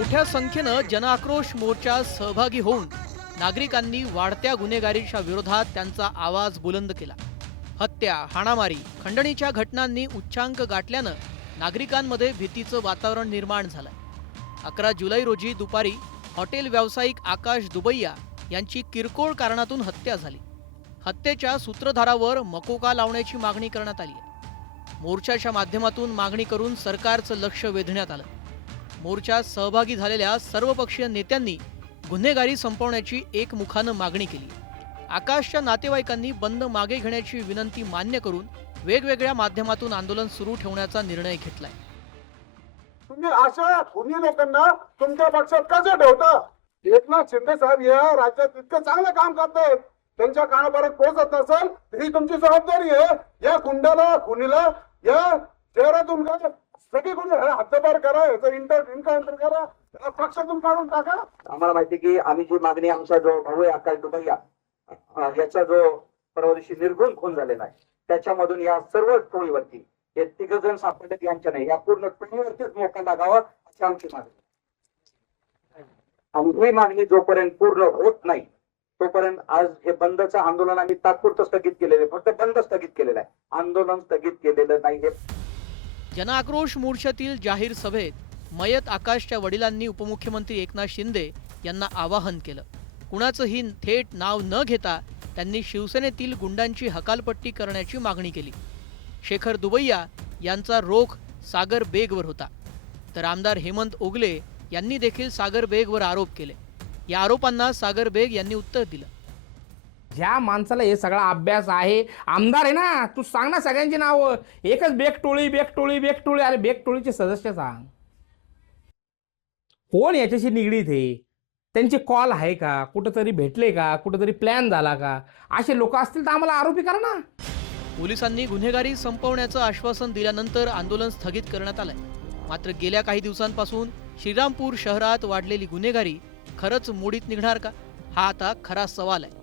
मोठ्या संख्येनं जनआक्रोश मोर्चात सहभागी होऊन नागरिकांनी वाढत्या गुन्हेगारीच्या विरोधात त्यांचा आवाज बुलंद केला. हत्या, हाणामारी, खंडणीच्या घटनांनी उच्चांक गाठल्यानं नागरिकांमध्ये भीतीचं वातावरण निर्माण झालंय. 11 जुलै रोजी दुपारी हॉटेल व्यावसायिक आकाश दुबैया यांची किरकोळ कारणातून हत्या झाली. हत्येच्या सूत्रधारावर मकोका लावण्याची मागणी करण्यात आली आहे. मोर्चाच्या माध्यमातून मागणी करून सरकारचं लक्ष वेधण्यात आलं. मोर्चात सहभागी झालेल्या सर्वपक्षीय नेत्यांनी गुन्हेगारी संपवण्याची एकमुखानं मागणी केली. आकाशच्या नातेवाईकांनी बंद मागे घेण्याची विनंती मान्य करून वेगवेगळ्या माध्यमातून आंदोलन सुरू ठेवण्याचा निर्णय घेतलाय. तुम्ही अशा खुनी लोकांना तुमच्या पक्षात कसं ठेवता? एकनाथ शिंदे साहेब या राज्यात इतकं चांगलं काम करतायत, त्यांच्या कानापर्यंत पोहोचत नसेल ही तुमची जबाबदारी आहे. या गुंडाला खुनीला या शहरातून सगळी कोणी हद्दपार करा, याचा इन्काउंटर करा, पक्षातून काढून टाका. आम्हाला माहिती की आम्ही जी मागणी आमचा जो भाऊ आहे आकाश दुबैया याचा जो परवा दिवशी निर्घुण खून झालेला आहे त्याच्यामधून या सर्व टोळीवरती हे 3 जण सापडले यांच्या नाही, या पूर्ण टोळीवरतीच मोका लागावा अशी आमची मागणी. आणि ही मागणी जोपर्यंत पूर्ण होत नाही तोपर्यंत आज हे बंदचं आंदोलन आम्ही तात्पुरतं स्थगित केलेलं आहे. फक्त बंद स्थगित केलेलं आहे, आंदोलन स्थगित केलेलं नाही. हे जनआक्रोश मोर्चातील जाहीर सभेत मयत आकाशच्या वडिलांनी उपमुख्यमंत्री एकनाथ शिंदे यांना आवाहन केलं. कुणाचंही थेट नाव न घेता त्यांनी शिवसेनेतील गुंडांची हकालपट्टी करण्याची मागणी केली. शेखर दुबैया यांचा रोख सागर बेगवर होता, तर आमदार हेमंत ओगले यांनी देखील सागर बेगवर आरोप केले. या आरोपांना सागर बेग यांनी उत्तर दिलं. ज्या माणसाला हे सगळा अभ्यास आहे, आमदार आहे ना, तू सांग ना सगळ्यांची नावं. एकच बेकटोळी बेकटोळी बेकटोळी, अरे बेकटोळीचे सदस्य सांग. कोण याच्याशी निगडीत आहे? त्यांचे कॉल आहे का? कुठंतरी भेटले का? कुठंतरी प्लॅन झाला का? असे लोक असतील तर आम्हाला आरोपी करा ना. पोलिसांनी गुन्हेगारी संपवण्याचं आश्वासन दिल्यानंतर आंदोलन स्थगित करण्यात आलंय. मात्र गेल्या काही दिवसांपासून श्रीरामपूर शहरात वाढलेली गुन्हेगारी खरंच मोडीत निघणार का? हा आता खरा सवाल आहे.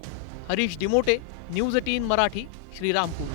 हरीश डिमोटे, न्यूज 18 मराठी, श्रीरामपूर.